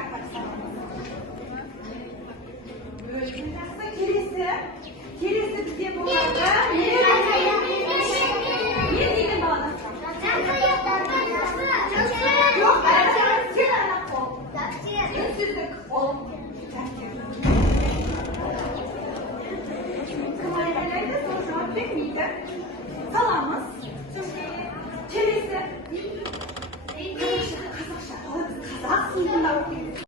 аттар саламыз. Келесі бізде болады. Не деген баладан сұрақ? Жоқ, сен ана қол. Үнсіздік қол. Кім айқайлайды, сол жауап бермейді. Саламыз.